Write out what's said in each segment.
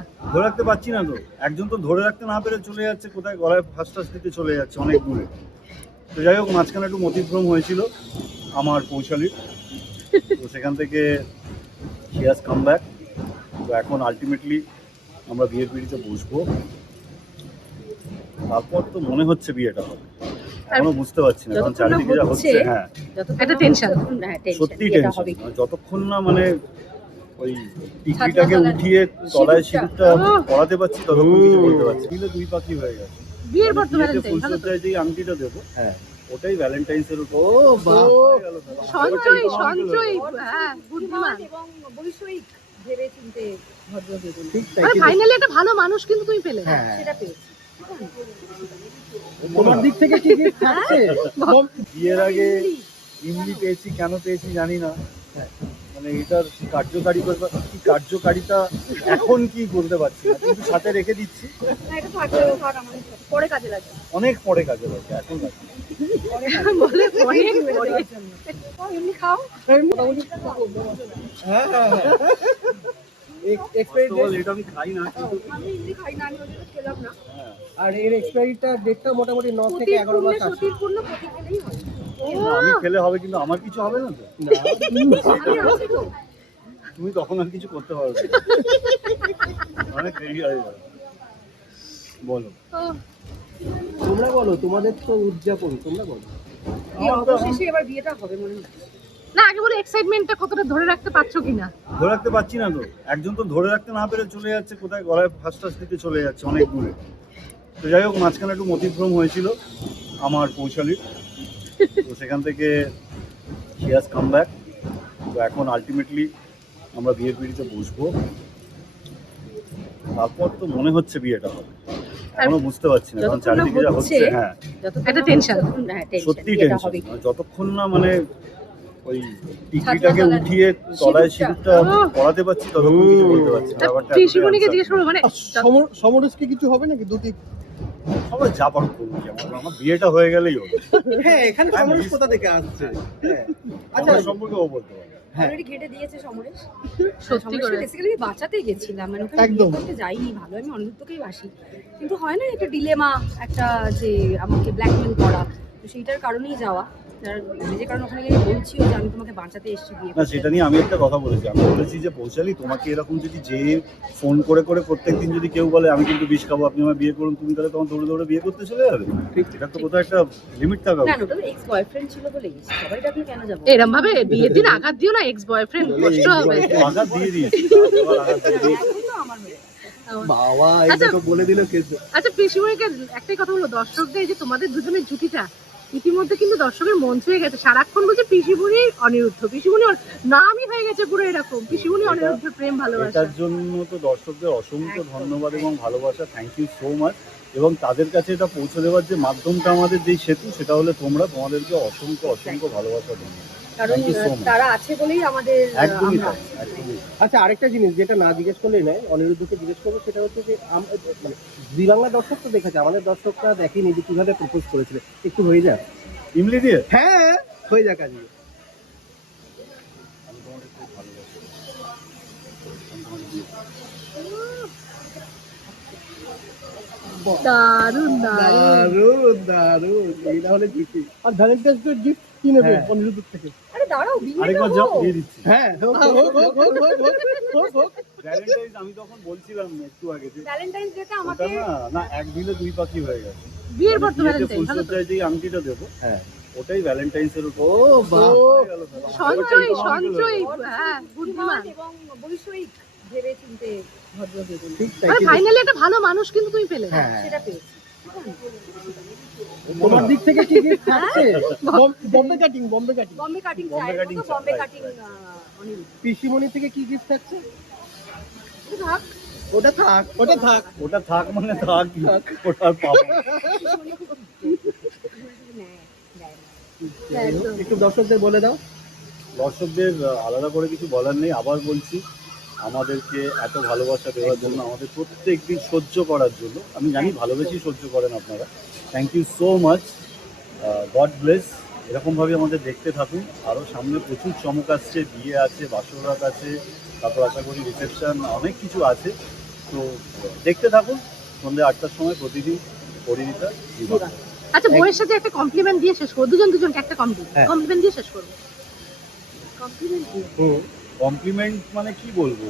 না। ধরে রাখতে পারছি না তো, একজন তো ধরে রাখতে না পেরে চলে যাচ্ছে কোথায়, গলায় ফাঁস দিতে চলে যাচ্ছে অনেক দূরে। তো যাই হোক, মাঝখানে একটু মতিভ্রম হয়েছিল আমার পৌঁছালির, তো সেখান থেকে she has come back। তো এখন আলটিমেটলি আমরা বিয়ের পিড়িতে বসবো, তারপর তো মনে হচ্ছে বিয়েটা হবে, এখনো বুঝতে পারছি না কারণ চারিদিকে যা হচ্ছে। হ্যাঁ, একটা টেনশন, সত্যি টেনশন, যতক্ষণ না মানে ওই টিকলিটাকে উঠিয়ে তলায় সিঁদুরটা পরাতে পারছি ততক্ষণ কিছু বলতে পারছি। দিলে দুই পাখি হয়ে গেছে। বিয়ের পর তো ভ্যালেন্টাইন, ভালো তো। ফুলসজ্জায় যেই আংটিটা দেবো, হ্যাঁ ওটাই ভ্যালেন্টাইন্স এর উপর। সঞ্চয় সঞ্চয়, হ্যাঁ বুদ্ধিমান এবং বৈষয়িক ভেবে চিন্তে ভদ্র বেগুন। আরে ফাইনালি একটা ভালো মানুষ কিন্তু তুমি পেলে। সেটা পেয়েছি। তোমার দিক থেকে কি কি থাকছে? বিয়ের আগে ইমলি পেয়েছি, কেন পেয়েছি জানি না, মানে এটার কার্যকারিতা এখন কি বলতে পারছি না, কিন্তু সাথে রেখে দিচ্ছি। এটা থাক আমাদের পরে কাজে লাগে। অনেক পরে কাজে লাগে, এখন লাগে। বলে পরে এমনি খাও। হ্যাঁ এক্সপায়ারি ডেট, এটা আমি খাই না, কিন্তু আমি এমনি খাই না, আমি ওই জন্য খেলাম না। আর এর এক্সপায়ারিটা ডেটটা মোটামুটি 9 থেকে 11 মাস আছে। সতীর পূর্ণ প্রতি খেলেই হয়। আমি খেলে হবে, কিন্তু আমার কিছু হবে না তো। আমি আছি তো। তুমি তখন আর কিছু করতে পারবে না, অনেক দেরি হয়ে যাবে। বলো, তোমরা বলো, তোমাদের তো উদযাপন, তোমরা বলো। অবশেষে এবার বিয়েটা হবে মনে হচ্ছে। না, আগে বলে এক্সাইটমেন্টটা কতটা ধরে রাখতে পারছো কিনা। ধরে রাখতে পারছি না তো, একজন তো ধরে রাখতে না পেরে চলে যাচ্ছে কোথায়, গলায় ফাঁস দিতে চলে যাচ্ছে অনেক দূরে। তো যাই হোক, মাঝখানে একটু মতিভ্রম হয়েছিল আমার পৌঁছালির, তো সেখান থেকে she has come back। তো এখন আলটিমেটলি আমরা বিয়ের পিড়িতে বসবো, তারপর তো মনে হচ্ছে বিয়েটা হবে, এখনো বুঝতে পারছি না কারণ চারিদিকে যা হচ্ছে। হ্যাঁ, একটা টেনশন, সত্যি টেনশন, যতক্ষণ না মানে ওই টিকলিটাকে উঠিয়ে তলায় সিঁদুরটা পরাতে পারছি ততক্ষণ কিছু বলতে পারছি না। ব্যাপারটা পিসিমণিকে জিজ্ঞেস করবো, মানে সমরেশকে কিছু হবে নাকি? দুটি সবাই যা পারুক করুন, আমার বিয়েটা হয়ে গেলেই হলো। হ্যাঁ, এখানে সমরেশ কোথা থেকে আসছে? হ্যাঁ, আচ্ছা সম্পর্কে ও বলতে পারে। অলরেডি ঘেটে দিয়েছে সমরেশ। সত্যি করে বেসিক্যালি বাঁচাতে গেছিলাম, মানে ওখানে একদম। বিয়ে করতে যাইনি, ভালো আমি অনিরুদ্ধকেই বাসি, কিন্তু হয় না একটা ডিলেমা, একটা যে আমাকে ব্ল্যাকমেল করা, তো সেইটার কারণেই যাওয়া। যে কারণে ওখানে গিয়ে বলছিও যে আমি তোমাকে বাঁচাতে এসেছি বিয়ে না, করতে। সেটা নিয়ে আমি একটা কথা বলেছি, আমি বলেছি যে পৌঁছালি তোমাকে এরকম যদি যে ফোন করে করে প্রত্যেকদিন যদি কেউ বলে আমি কিন্তু বিষ খাবো, আপনি আমার বিয়ে করুন, তুমি তাহলে তখন দৌড়ে দৌড়ে বিয়ে করতে চলে যাবে। ঠিক, এটা তো কোথাও একটা লিমিট থাকা না উচিত। ওটা তো এক্স বয়ফ্রেন্ড ছিল বলে গেছি, সবাই আপনি কেন যাবো এরম ভাবে বিয়ের দিন আঘাত দিও না, এক্স বয়ফ্রেন্ড কষ্ট হবে। আঘাত দিয়ে দিয়েছি, আঘাত দিয়ে দিয়েছি। এখন তো আমার হয়ে গেছে। বাবা, এটা তো বলে দিল কেসে। আচ্ছা পিসিমণিকে একটাই কথা বলো, দর্শকদের যে তোমাদের দুজনের জুটিটা ইতিমধ্যে কিন্তু দর্শকের মন ছুঁয়ে গেছে, সারাক্ষণ বলছে পিসিমণি অনিরুদ্ধ, পিসিমণি নামই হয়ে গেছে পুরো এরকম, পিসিমণি অনিরুদ্ধ প্রেম ভালোবাসা। এটার জন্য তো দর্শকদের অসংখ্য ধন্যবাদ এবং ভালোবাসা, থ্যাংক ইউ সো মাচ। এবং তাদের কাছে এটা পৌঁছে দেওয়ার যে মাধ্যমটা আমাদের যেই সেতু, সেটা হলে তোমরা, তোমাদেরকে অসংখ্য অসংখ্য ভালোবাসা ধন্যবাদ। কারণ Thank you so much. তারা আছে বলেই আমাদের একদমই আমরা তাই, একদমই তাই। আচ্ছা, আরেকটা জিনিস যেটা না জিজ্ঞেস করলেই নয়, অনিরুদ্ধকে জিজ্ঞেস করবো, সেটা হচ্ছে যে মানে জি বাংলা দর্শক তো দেখেছে, আমাদের দর্শকরা দেখেনি যে কিভাবে প্রপোজ করেছিল, একটু হয়ে যাক। ইমলি দিয়ে হ্যাঁ, হয়ে যাক আজকে। আমি তোমাদের খুব ভালোবাসি, আমি তোমাদের বিয়ে করবো। দারুণ দারুণ। দারুণ, এই না হলে জিতি। আর ভ্যালেন্টাইন্স ডে গিফট কি নেবে অনিরুদ্ধ থেকে? আরে দাঁড়াও বিয়েটা আরেকবার যাও, দিয়ে দিচ্ছি। হ্যাঁ, হোক হোক হোক হোক হোক হোক। ভ্যালেন্টাইন্স আমি তখন বলছিলাম একটু আগে যে ভ্যালেন্টাইন্স ডেটা ওটা আমাকে না এক দিলে দুই পাখি হয়ে গেছে। বিয়ের পর তো বিয়েতে ভ্যালেন্টাইন, ভালো তো। ফুলসজ্জায় যেই আংটিটা দেবো, হ্যাঁ, ওটাই ভ্যালেন্টাইন্স এর উপর। সঞ্চয় সঞ্চয়, হ্যাঁ বুদ্ধিমান। এবং বৈষয়িক ভেবে চিন্তে ভদ্র বেগুন। ঠিক তাই। আরে ফাইনালি একটা ভালো মানুষ কিন্তু তুমি পেলে। হ্যাঁ, সেটা পেয়েছি। তোমার দিক থেকে কি কি থাকছে? Bombay cutting, Bombay cutting. Bombay cutting Bombay চাই, cutting তো বম্বে চাই, কাটিং right, অনিরুদ্ধ। পিসিমণি থেকে কি গিফট থাকছে? থাক, ওটা থাক, ওটা থাক। ওটা থাক মানে থাক, ওটা আর পাবো না। একটু দর্শকদের বলে দাও। দর্শকদের আলাদা করে কিছু বলার নেই, আবার বলছি আমাদেরকে এত ভালোবাসা দেওয়ার জন্য, আমাদের প্রত্যেক দিন সহ্য করার জন্য। আমি জানি ভালোবেসেই সহ্য করেন আপনারা, thank you so much, God bless. এরকমভাবে আমাদের দেখতে থাকুন, আরও সামনে প্রচুর চমক আসছে, বিয়ে আছে, বাসরাত আছে, তারপর আশা করি রিসেপশন, অনেক কিছু আছে। তো দেখতে থাকুন সন্ধ্যে 8টার সময় প্রতিদিন পরিণীতা জি বাংলায়। আচ্ছা বইয়ের সাথে একটা কমপ্লিমেন্ট দিয়ে শেষ করবো, দুজনকে একটা হ্যাঁ। কমপ্লিমেন্ট দিয়ে শেষ করবো। কমপ্লিমেন্ট দিয়ে কমপ্লিমেন্ট মানে কি বলবো,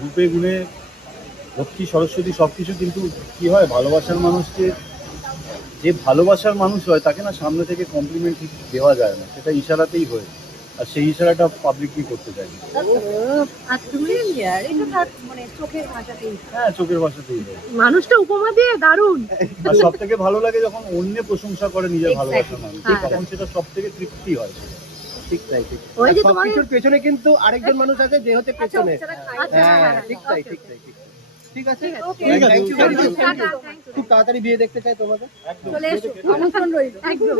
রূপে গুণে লক্ষ্মী সরস্বতী সবকিছু, কিন্তু কি হয় ভালোবাসার মানুষকে, যে ভালোবাসার মানুষ হয় তাকে না সামনে থেকে কমপ্লিমেন্ট ঠিক দেওয়া যায় না, সেটা ইশারাতেই হয়, আর সেই ইশারাটা পাবলিকলি করতে চাই না। আর তুমি এটা তার মানে চোখের ভাষাতেই হ্যাঁ, চোখের ভাষাতেই হয়। মানুষটা উপমা দিয়ে দারুণ। আর সব থেকে ভালো লাগে যখন অন্য প্রশংসা করে নিজের Exactly. ভালোবাসার মানুষ, হ্যাঁ। তখন সেটা সব থেকে তৃপ্তি হয়। ঠিক তাই, ঠিক। ওই যে সব তোমার কিছুর পেছনে কিন্তু আরেকজন মানুষ আছে যে হচ্ছে আচ্ছা পেছনে। যারা খায় আচ্ছা, হ্যাঁ, হ্যাঁ, ঠিক তাই, okay, ঠিক তাই, ঠিক তাই। ঠিক আছে, ঠিক আছে। Okay. Thank you very much. Tata, thank you. খুব তাড়াতাড়ি বিয়ে দেখতে চাই তোমাদের। চলে এসো আমন্ত্রণ রইল একদম।